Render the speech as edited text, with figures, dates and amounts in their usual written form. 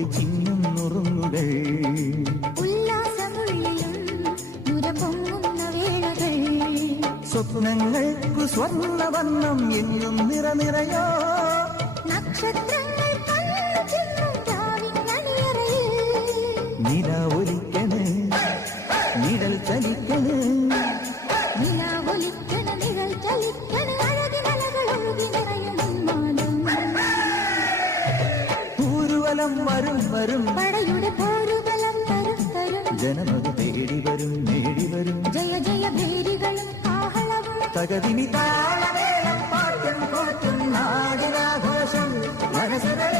തുള്ളി ചിന്നും നുറുങ്ങുകൾ ഉല്ലാസമുള്ളിലും നുരപൊങ്ങുന്ന വേളകൾ സ്വപ്നങ്ങൾക്കു സ്വർണ്ണവർണ്ണം എന്നും നിറനിറയോ നക്ഷത്രങ്ങൾ കണ്ണുചിമ്മും രാവിനണിയറയിൽ നില ഒലിക്കണ് നിഴൽ ചലിക്കണ് നിലാവൊലിക്കണ നിഴൽ ചലിക്കണ അഴകിനലകളൊഴുകി നിറയും ഉന്മാദം പൂരുവലം വരും വരും പടയുടെ പോരുബലം തരും തരും ജനമത് തേടി വരും നേടി വരും ജയ ജയ ഭേരികളും ആഹളവും തകതിനി താളമേളം പാട്ടും കൂട്ടും നാടിനാഘോഷം മനസ്സുകളെ